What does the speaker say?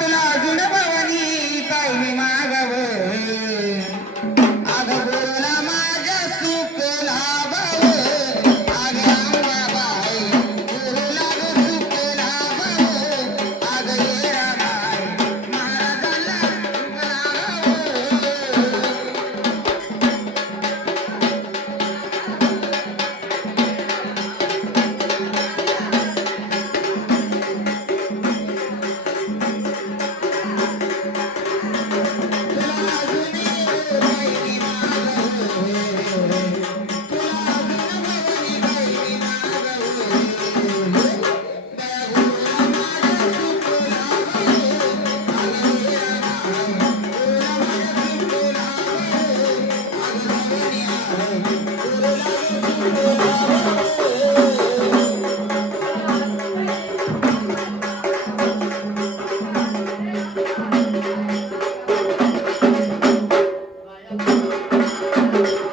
Dátela. Música